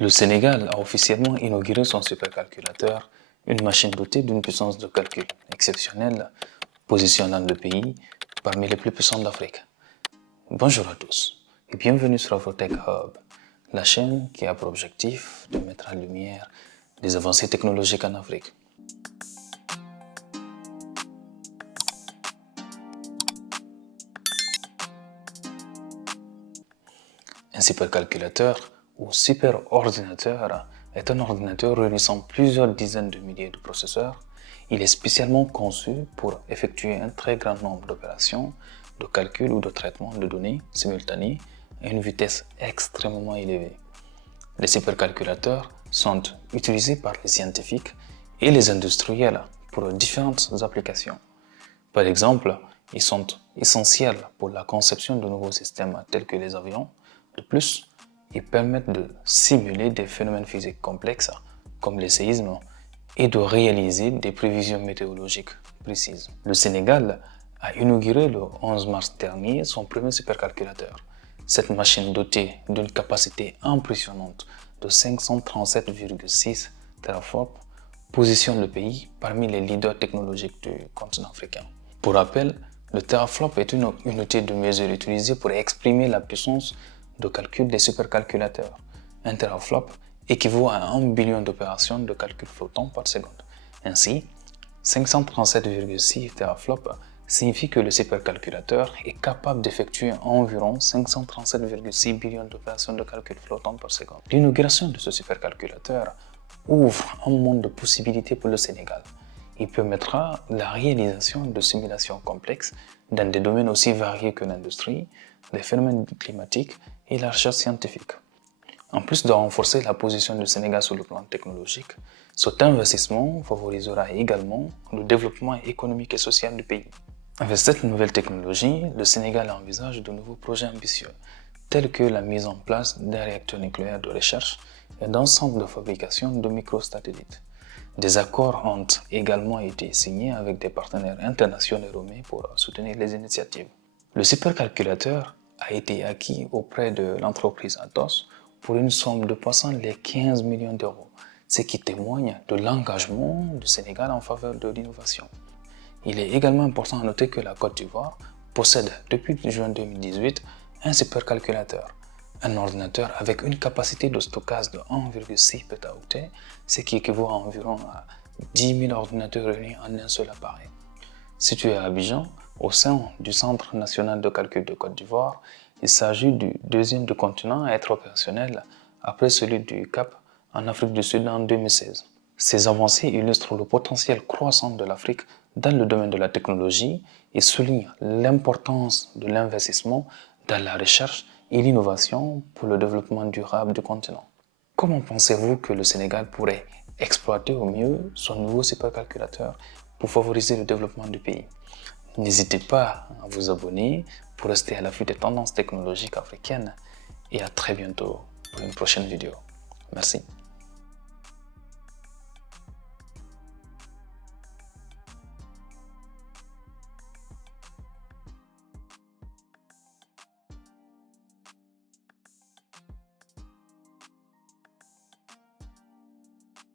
Le Sénégal a officiellement inauguré son supercalculateur, une machine dotée d'une puissance de calcul exceptionnelle, positionnant le pays parmi les plus puissants d'Afrique. Bonjour à tous et bienvenue sur Afrotech Hub, la chaîne qui a pour objectif de mettre en lumière les avancées technologiques en Afrique. Un supercalculateur ou superordinateur est un ordinateur réunissant plusieurs dizaines de milliers de processeurs. Il est spécialement conçu pour effectuer un très grand nombre d'opérations, de calcul ou de traitement de données simultanées à une vitesse extrêmement élevée. Les supercalculateurs sont utilisés par les scientifiques et les industriels pour différentes applications. Par exemple, ils sont essentiels pour la conception de nouveaux systèmes tels que les avions. De plus, ils permettent de simuler des phénomènes physiques complexes comme les séismes et de réaliser des prévisions météorologiques précises. Le Sénégal a inauguré le 11 mars dernier son premier supercalculateur. Cette machine dotée d'une capacité impressionnante de 537,6 teraflops positionne le pays parmi les leaders technologiques du continent africain. Pour rappel, le teraflop est une unité de mesure utilisée pour exprimer la puissance de calcul des supercalculateurs. Un teraflop équivaut à 1 billion d'opérations de calcul flottant par seconde. Ainsi, 537,6 teraflops signifie que le supercalculateur est capable d'effectuer environ 537,6 billions d'opérations de calcul flottant par seconde. L'inauguration de ce supercalculateur ouvre un monde de possibilités pour le Sénégal. Il permettra la réalisation de simulations complexes dans des domaines aussi variés que l'industrie, les phénomènes climatiques et la recherche scientifique. En plus de renforcer la position du Sénégal sur le plan technologique, cet investissement favorisera également le développement économique et social du pays. Avec cette nouvelle technologie, le Sénégal envisage de nouveaux projets ambitieux, tels que la mise en place d'un réacteur nucléaire de recherche et d'ensemble de fabrication de microsatellites. Des accords ont également été signés avec des partenaires internationaux pour soutenir les initiatives. Le supercalculateur a été acquis auprès de l'entreprise Atos pour une somme dépassant les 15 millions d'euros, ce qui témoigne de l'engagement du Sénégal en faveur de l'innovation. Il est également important à noter que la Côte d'Ivoire possède depuis juin 2018 un supercalculateur, un ordinateur avec une capacité de stockage de 1,6 pétaoctets, ce qui équivaut à environ 10 000 ordinateurs réunis en un seul appareil. Situé à Abidjan, au sein du Centre national de calcul de Côte d'Ivoire, il s'agit du deuxième du continent à être opérationnel après celui du Cap en Afrique du Sud en 2016. Ces avancées illustrent le potentiel croissant de l'Afrique dans le domaine de la technologie et soulignent l'importance de l'investissement dans la recherche et l'innovation pour le développement durable du continent. Comment pensez-vous que le Sénégal pourrait exploiter au mieux son nouveau supercalculateur pour favoriser le développement du pays? N'hésitez pas à vous abonner pour rester à l'affût des tendances technologiques africaines et à très bientôt pour une prochaine vidéo. Merci.